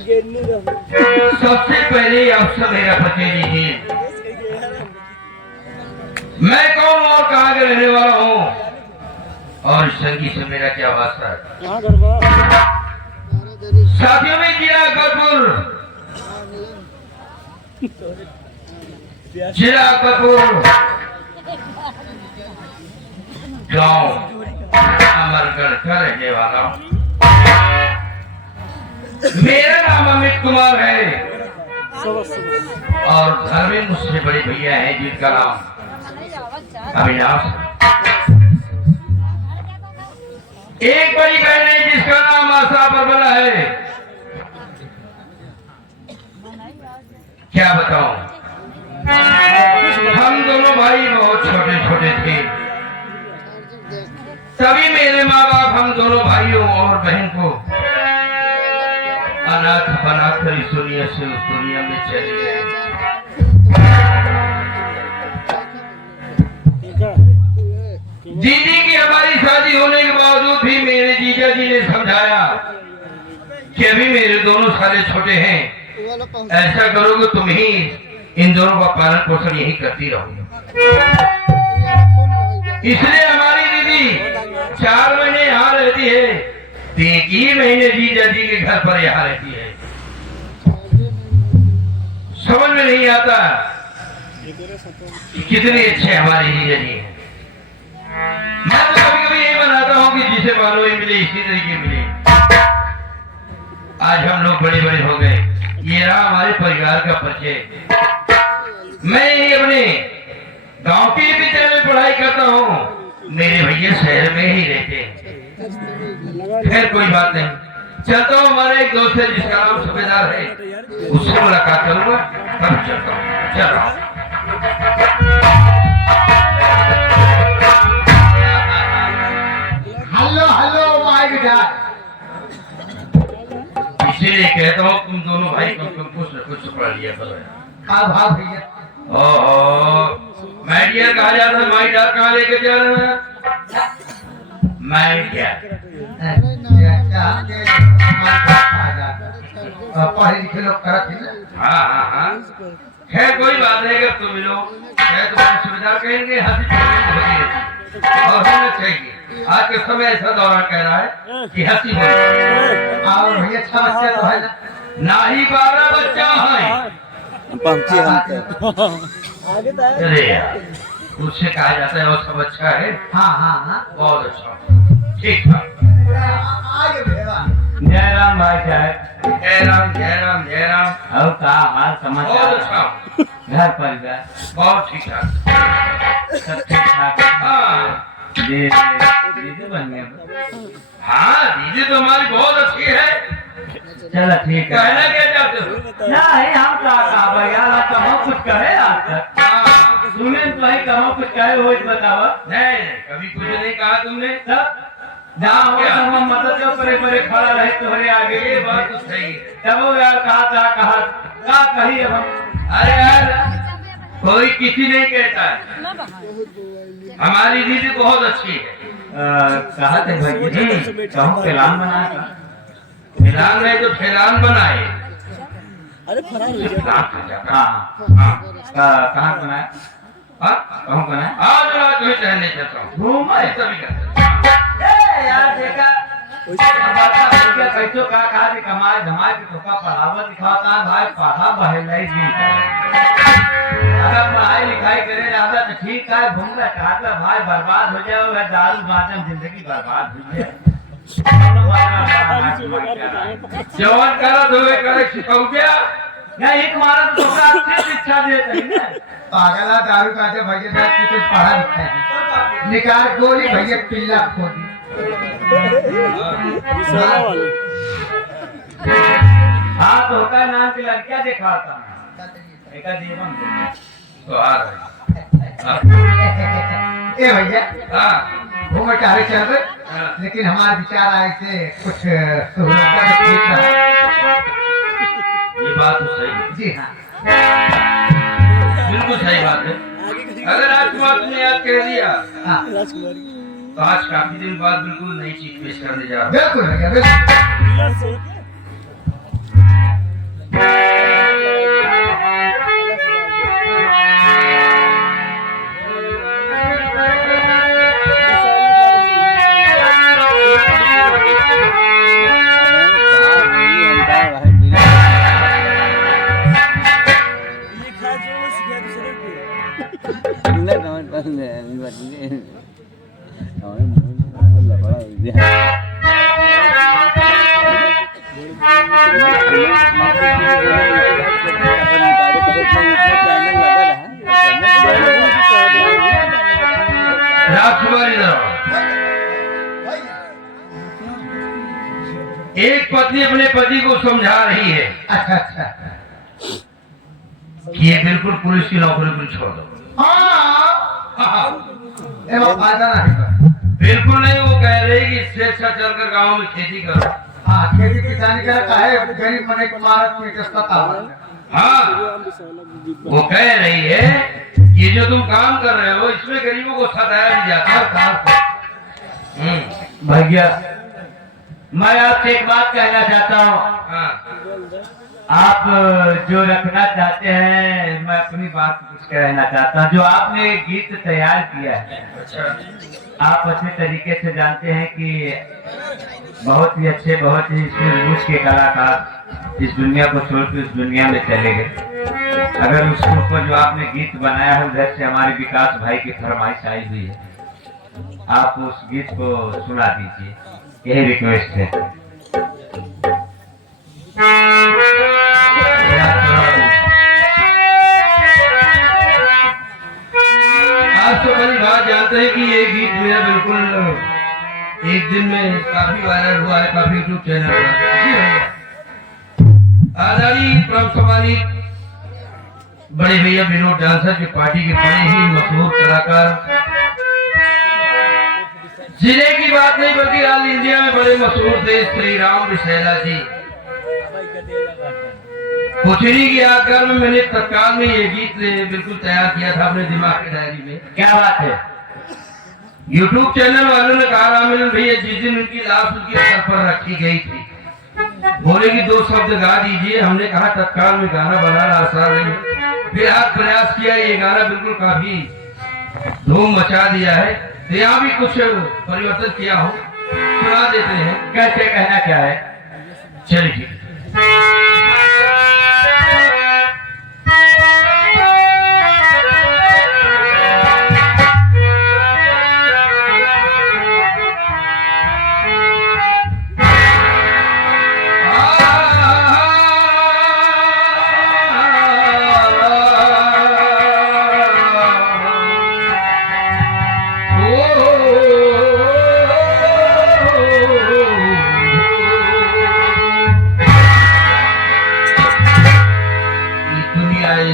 सबसे पहले आपसे मेरा परिचय दीजिए। मैं कौन और कहाँ के रहने वाला हूँ और संगीत से मेरा क्या वास्ता है? साथियों में जिला कपूर गांव अमरगढ़ का रहने वाला हूँ। मेरा नाम अमित कुमार है और घर में मुझसे बड़े भैया हैं जिनका नाम अविनाश। एक बड़ी बहन है जिसका नाम आशा परबला है। क्या बताऊं, हम दोनों भाई बहुत छोटे छोटे थे तभी मेरे माँ बाप हम दोनों भाइयों और बहन को अनाथ बनाकर इस दुनिया से उस दुनिया में चले गए। दीदी की हमारी शादी होने के बावजूद भी मेरे जीजा जी ने समझाया कि अभी मेरे दोनों साले छोटे हैं, ऐसा करोगे तुम ही इन दोनों का पालन पोषण यही करती रहोगे। इसलिए हमारी दीदी 4 महीने यहाँ रहती है, 3 ही महीने जीजा जी के घर पर यहाँ रहती है। समझ में नहीं आता कितने अच्छे हमारे जीजा जी हैं। मैं तो कभी कभी यही बनाता हूँ कि जिसे मानो ही मिले इसी तरीके मिले। आज हम लोग बड़े बड़े हो गए, ये रहा हमारे परिवार का परिचय। मैं ही अपने गांव के विद्यालय में पढ़ाई करता हूँ, मेरे भैया शहर में ही रहते हैं। फिर कोई बात नहीं, चलता हूँ हमारे एक दोस्त है जिसका नाम सूबेदार है, उससे मुलाकात करूंगा तब चलता हूँ। चल रहा हूँ। हेलो हेलो माय गॉड, इसीलिए कहता हूँ तुम दोनों भाई तुम कुछ न कुछ पढ़ लिया करो। हाँ भाव भैया। ओहो, माय डियर कहा जाता है, माय डियर कहाँ लेके जा रहे हैं? माय डियर पढ़े लिखे लोग करते हैं। हाँ हाँ हाँ, खैर कोई बात नहीं। अगर तुम लोग तुम्हारे सुविधा कहेंगे, हंसी और होना चाहिए। आज के समय ऐसा दौरान कह रहा है कि हंसी बोल। और भैया 6 बच्चे तो है ना ही 12 बच्चा है। अरे यार, उससे कहा जाता है वो सब अच्छा है। हाँ हाँ हाँ, बहुत अच्छा, ठीक था। आगे भैया। जय राम भाई साहब। जय राम जय राम जय राम। और का हाल बहुत समाचार? अच्छा, घर परिवार बहुत ठीक ठाक। सब ठीक ठाक? हाँ दीदी बन गए? हाँ, दीदी तो हमारी बहुत अच्छी है। चलो ठीक है। कहना क्या चाहते हो? नहीं हम कहा भैया कहो कुछ कहे आज तक हाँ, सुने तो ही कहो कुछ कहे हो बतावा। नहीं कभी कुछ नहीं कहा तुमने। तब जहाँ हो हम मतलब जो परे परे खड़ा रहे तुम्हारे आगे ये बात तो सही है। तब वो यार कहा का कही अब हम। अरे यार, कोई किसी नहीं कहता है, हमारी दीदी बहुत अच्छी है। कहा थे भाई जी कहूँ फिलहाल बना फिलहाल नहीं तो फिलहाल बनाए। अरे फरार हो गया। हाँ कहाँ बनाया? कहूँ बनाया? आज रात में टहलने चलता हूँ, घूमा तभी करता यार देखा कैसो का कहा कि कमाए धमाए के धोखा पढ़ावा दिखाता भाई पढ़ा बहलाई जी अगर पढ़ाई लिखाई करे ज्यादा तो ठीक है, घूमना चाहता भाई बर्बाद हो जाए, दारू माध्यम जिंदगी बर्बाद हो जाए। जवान करा धोए करे सिखाऊ गया। नहीं तुम्हारा तो धोखा अच्छी शिक्षा देते हैं ना। पागला दारू का जब भैया साहब कुछ पढ़ा लिखा है, निकाल गोली भैया पिल्ला खोदी। हाँ धोखा नाम की लड़कियां दिखाता हूँ एक जीवन तो आ रहे ए भैया हाँ घूमे टहरे चल रहे, लेकिन हमारे विचार आए थे कुछ सहूलत ठीक रहा। ये बात तो सही है। जी हाँ, बिल्कुल सही बात है। अगर आज तुमने याद कह दिया हाँ राजकुमारी तो आज काफी दिन बाद बिल्कुल नई चीज पेश करने जा रहा हूँ। बिल्कुल भैया बिल्कुल। राजकुमारी एक पत्नी अपने पति को समझा रही है अच्छा अच्छा कि ये बिल्कुल पुलिस की नौकरी को छोड़ दो। हाँ एवं फायदा नहीं कर। बिल्कुल नहीं, वो कह रही कि इससे अच्छा चलकर गांव में खेती करो। हाँ खेती किसानी का है गरीब मने को मारत में अस्पताल। हाँ वो कह रही है ये जो तुम काम कर रहे हो इसमें गरीबों को सताया नहीं जाता। भैया मैं आपसे एक बात कहना चाहता हूँ। हाँ आप जो रखना चाहते हैं, मैं अपनी बात कुछ कहना चाहता हूँ। जो आपने एक गीत तैयार किया है, अच्छा आप अच्छे तरीके से जानते हैं कि बहुत ही अच्छे, बहुत ही सूझबूझ के कलाकार इस दुनिया को छोड़ के उस दुनिया में चले गए। अगर उसके ऊपर जो आपने गीत बनाया है उधर से हमारे विकास भाई की फरमाइश आई हुई है, आप उस गीत को सुना दीजिए, यही रिक्वेस्ट है। आप तो बड़ी बात जानते हैं कि ये गीत मेरा बिल्कुल एक दिन में काफी वायरल हुआ है, काफी यूट्यूब चैनल पर। आदरणीय परम सम्मानित बड़े भैया विनोद डांसर की पार्टी के बड़े ही मशहूर कलाकार, जिले की बात नहीं बल्कि ऑल इंडिया में बड़े मशहूर थे श्री राम विशैला जी। कुचरी की आकर में मैंने तत्काल में ये गीत बिल्कुल तैयार किया था अपने दिमाग की डायरी में। क्या बात है? यूट्यूब चैनल वालों ने कहा रामिल भैया जिस दिन उनकी लाश उनके सर पर रखी गई थी, बोले कि 2 शब्द गा दीजिए। हमने कहा तत्काल में गाना बनाना आसान नहीं, फिर आज प्रयास किया, ये गाना बिल्कुल काफी धूम मचा दिया है। तो यहाँ भी कुछ परिवर्तन किया हो, सुना देते हैं। कैसे, कहना क्या है? चलिए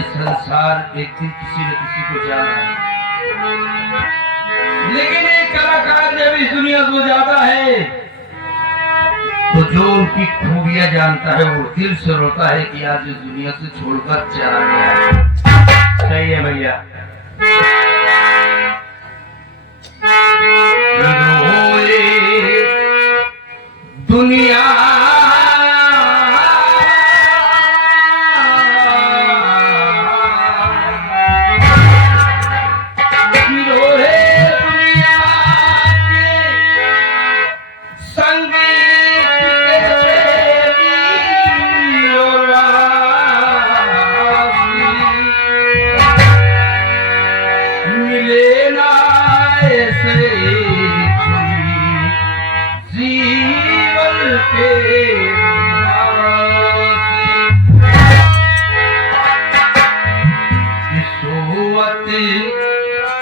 संसार एक दिन किसी न किसी को जाना है, लेकिन एक कलाकार जब इस दुनिया को जाता है तो जो उनकी खूबियां जानता है वो दिल से रोता है कि आज इस दुनिया से छोड़कर चला गया। सही है भैया। दुनिया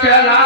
चला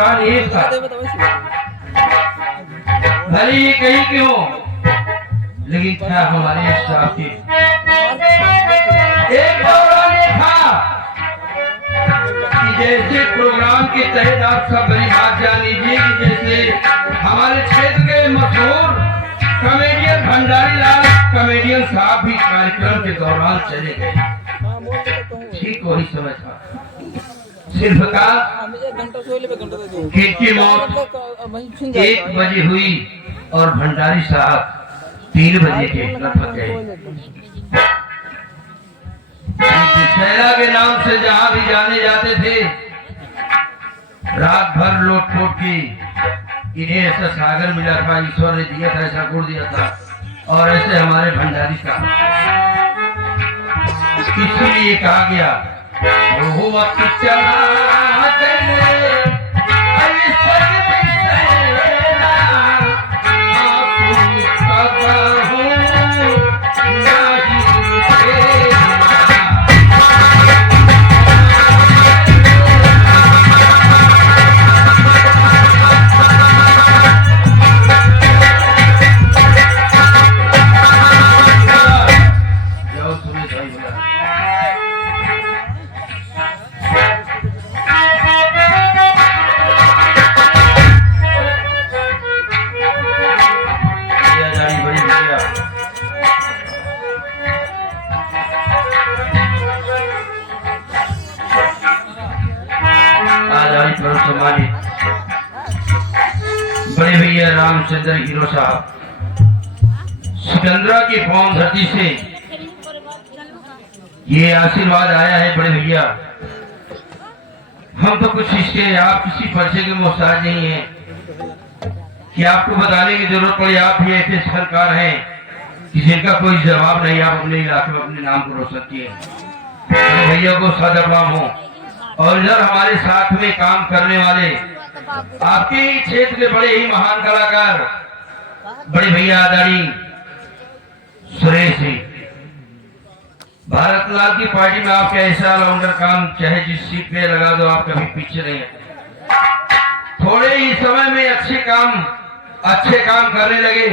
दौरान एक था, भले ये कहीं की हो, लेकिन था हमारे स्टाफ की। एक दौरान ये था कि जैसे प्रोग्राम के तहत आप सब बड़ी बात जान लीजिए कि जैसे हमारे क्षेत्र के मशहूर कॉमेडियन भंडारी लाल कॉमेडियन साहब भी कार्यक्रम के दौरान चले गए। ठीक वही समय था, सिर्फ का की मौत 1 बजे हुई और भंडारी साहब 3 बजे के लगभग गए। शैला के नाम से जहां भी जाने जाते थे, रात भर लौट फूट की इन्हें ऐसा सागर मिला था, ईश्वर ने दिया था, ऐसा गुण दिया था। और ऐसे हमारे भंडारी साहब, इसलिए कहा गया वो वक्त चला गए, बड़े भैया रामचंद्र हीरो साहब सिकंदरा की फॉर्म धरती से ये आशीर्वाद आया है। बड़े भैया, हम तो कुछ इसके आप किसी परिचय के मोहताज नहीं है कि आपको बताने की जरूरत पड़े। आप भी ऐसे सरकार हैं कि जिनका कोई जवाब नहीं, आप अपने इलाके में अपने नाम को रोशन किए। भैया को सादा प्रणाम हो। और इधर हमारे साथ में काम करने वाले आपके ही क्षेत्र के बड़े ही महान कलाकार बड़े भैया आदरणीय सुरेश जी, भारत लाल की पार्टी में आपका ऐसा ऑलराउंडर काम चाहे जिस सीट पे लगा दो, आप कभी पीछे नहीं है। थोड़े ही समय में अच्छे काम करने लगे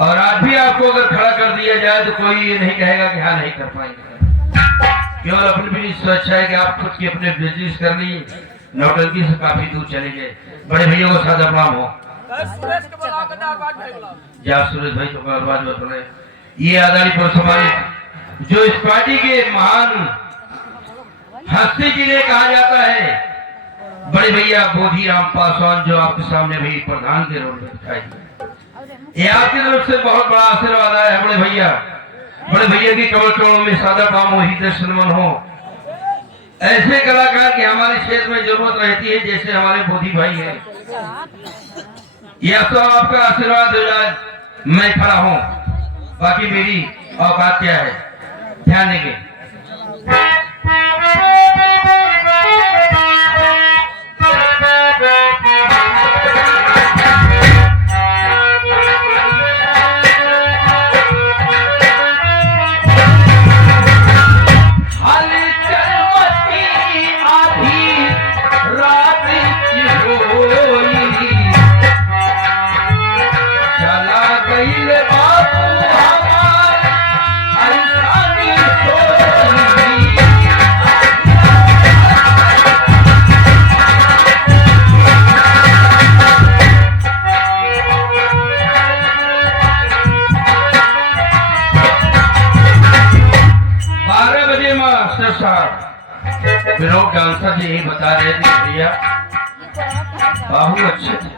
और आज भी आपको अगर खड़ा कर दिया जाए तो कोई ये नहीं कहेगा कि हाँ नहीं कर पाएंगे। केवल अपनी भी सोचा है कि आप खुद की अपने बिजनेस कर ली, नौटंकी से काफी दूर चले गए। बड़े भैया को सादा प्रणाम हो। जा सुरेश भाई तो बात बता रहे, ये आदरणीय पुरुष जो इस पार्टी के महान हस्ती जिन्हें कहा जाता है, बड़े भैया बोधी राम पासवान, जो आपके सामने भी प्रधान के रोल में दिखाई। ये आपकी तरफ से बहुत बड़ा आशीर्वाद आया है। बड़े भैया की कमर चरणों में सादा प्रणाम हो, हृदय से नमन हो। ऐसे कलाकार की हमारे क्षेत्र में जरूरत रहती है, जैसे हमारे बोधी भाई हैं। यह तो आपका आशीर्वाद हो जाए मैं खड़ा हूं, बाकी मेरी औकात क्या है, ध्यान देंगे। विनोद डांसर जी यही बता रहे थे भैया बाबू अच्छे थे।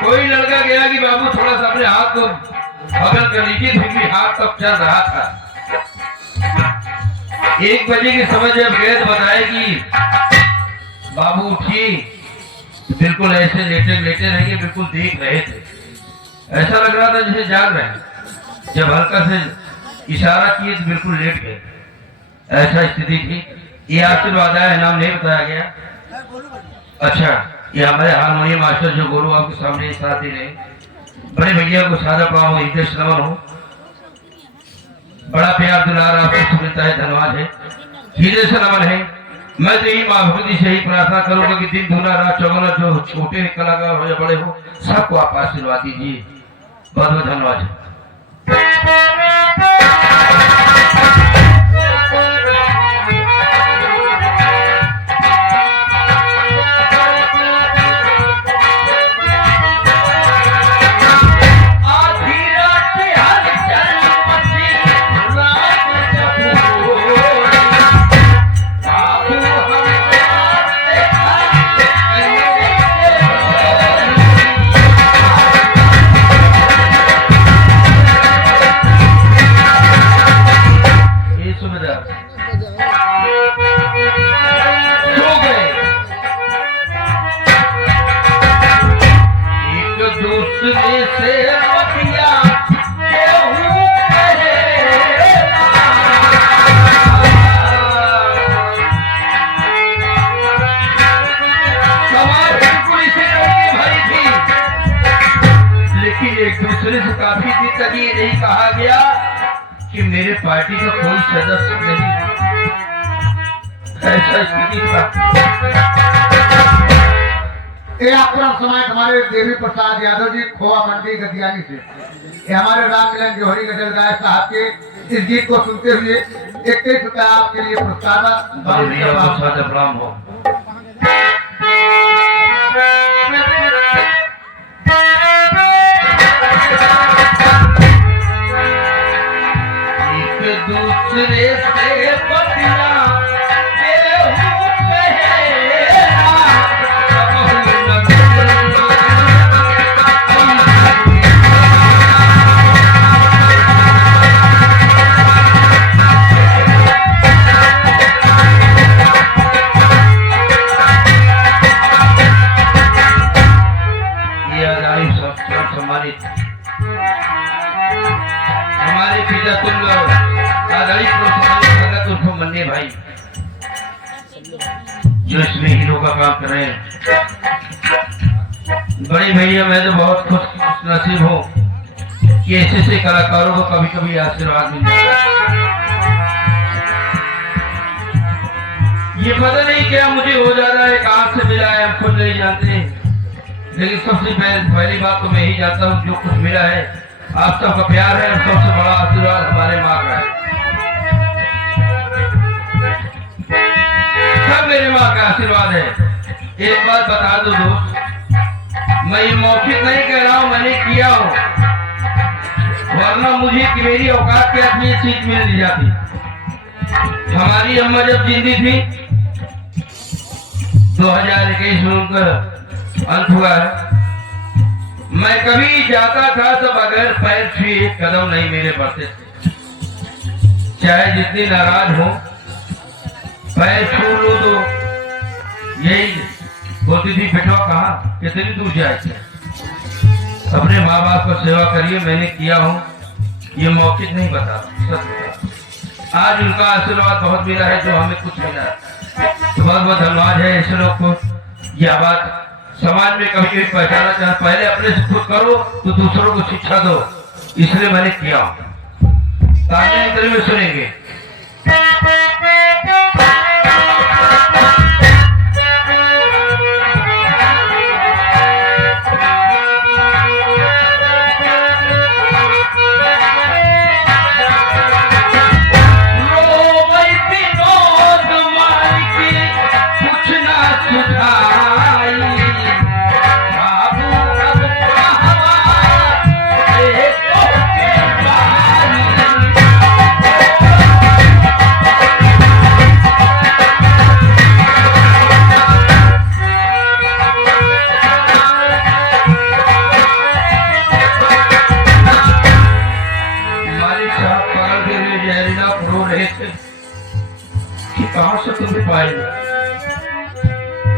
कोई लड़का गया कि बाबू थोड़ा सा अपने हाथ को बगल कर लीजिए, फिर भी हाथ तब चल रहा था। 1 बजे के समय जब गए तो बताया कि बाबू उठिए, बिल्कुल ऐसे लेटे रहिए, बिल्कुल देख रहे थे, ऐसा लग रहा था जैसे जाग रहे हैं। जब हल्का से इशारा किए तो बिल्कुल लेट गए, ऐसा स्थिति थी। ये आशीर्वाद है, नाम नहीं बताया गया। अच्छा, ये हमारे हारमोनियम मास्टर जो गुरु आपके सामने साथ ही रहे, बड़े भैया को सादा प्रणाम हो, हृदय से नमन हो। बड़ा प्यार दुलार आपको मिलता है, धन्यवाद है, हृदय से नमन है। मैं तो यही माँ भगवती से ही प्रार्थना करूंगा कि दिन दूना रात चौगुना, जो छोटे कलाकार हो या बड़े हो, सबको आप आशीर्वाद दीजिए। बहुत बहुत धन्यवाद। एक दूसरे से काफी दिन तक ये नहीं कहा गया कि मेरे पार्टी का कोई सदस्य नहीं, ऐसा स्थिति था। ये आपका समाज हमारे देवी प्रसाद यादव जी खोआ मंडी गदियानी से, ये हमारे रामचंद्र जौहरी गजल गाय साहब के इस गीत को सुनते हुए 21 रुपया आपके लिए पुरस्कार प्रणाम हो। दूसरे से पतिया हमारे पिता तुम लोग मन्ने भाई जो इसमें हीरो का काम कर रहे हैं। बड़े भैया मैं तो बहुत खुश नसीब हूँ कि ऐसे कलाकारों को कभी कभी आशीर्वाद मिल जाता है। ये पता नहीं क्या मुझे हो जाता है, कहाँ से मिला है हम खुद नहीं जानते, लेकिन सबसे पहली बात तो मैं ही जानता हूँ जो कुछ मिला है आप सबका प्यार है, सबसे बड़ा आशीर्वाद हमारे माँ का है। सब मेरे माँ का आशीर्वाद है। एक बात बता दो दोस्त, मैं ये मौखिक नहीं कह रहा हूँ, मैंने किया हूँ, वरना मुझे कि मेरी औकात के अपनी चीज मिल जाती। हमारी अम्मा जब जिंदी थी 2021 में उनका अंत हुआ है, मैं कभी जाता था तो बगैर पैर छुए कदम नहीं मेरे बढ़ते थे, चाहे जितनी नाराज हो पैर छू लो तो यही बोलती थी बेटा कहाँ कितनी दूर जाए थे। अपने माँ बाप को सेवा करिए, मैंने किया हूँ, ये मौखिक नहीं बता, सच बता। आज उनका आशीर्वाद बहुत मिला है जो हमें कुछ मिला है, तो बहुत बहुत धन्यवाद है ऐसे लोग को। यह बात समाज में कभी कभी पहचाना चाहे, पहले अपने से खुद करो तो दूसरों को शिक्षा दो, इसलिए मैंने किया। ताली में सुनेंगे।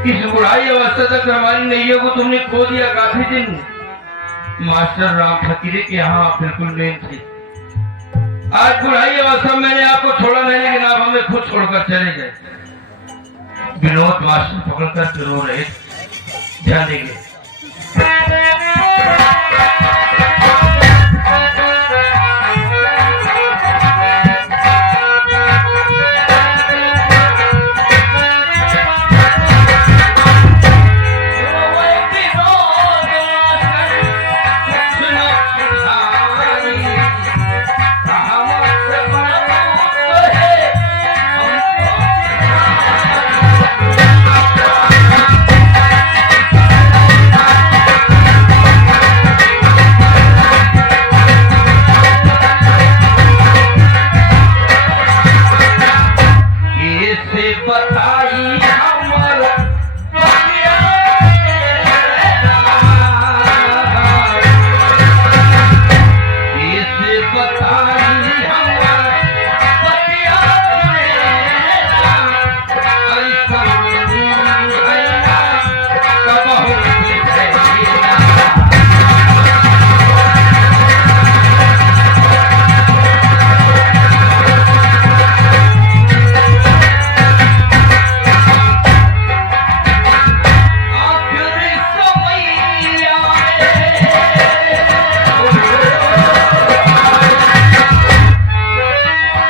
इस बुढ़ाई अवस्था तक हमारी नैया को तुमने खो दिया काफी दिन। मास्टर राम फकीरे के यहाँ आप बिल्कुल मेन थे। आज बुढ़ाई अवस्था मैंने आपको छोड़ा नहीं, लेकिन आप हमें खुद छोड़कर चले गए। विनोद मास्टर पकड़कर रो रहे, ध्यान देंगे। बताई हमर पतिया कैसे बताई हमर पतिया ऐसा भैया कबहू बिसरिया आखिरी समैया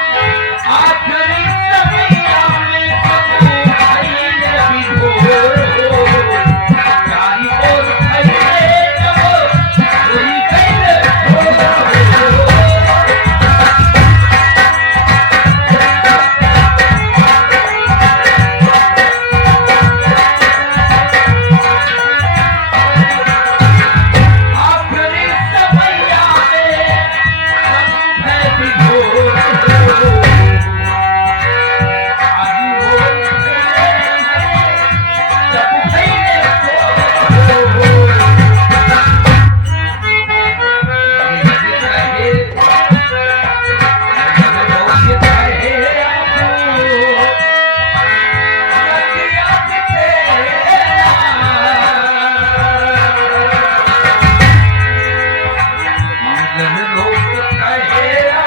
आखिरी समैया में सबू भइले विभोर चारी ओर भइले जब कोई कैले आखिरी समैया में सबू भय विभोर चारी ओर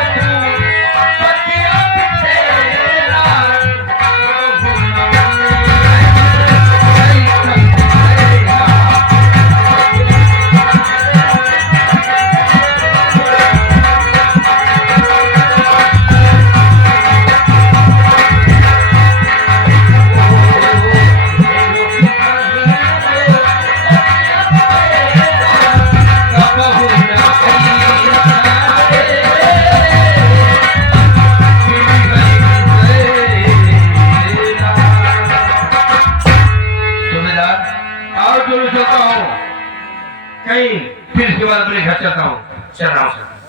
जब भइले और जो चलता हूँ कहीं फिर इसके बाद अपने घर चलता हूँ चल रहा हूँ सर।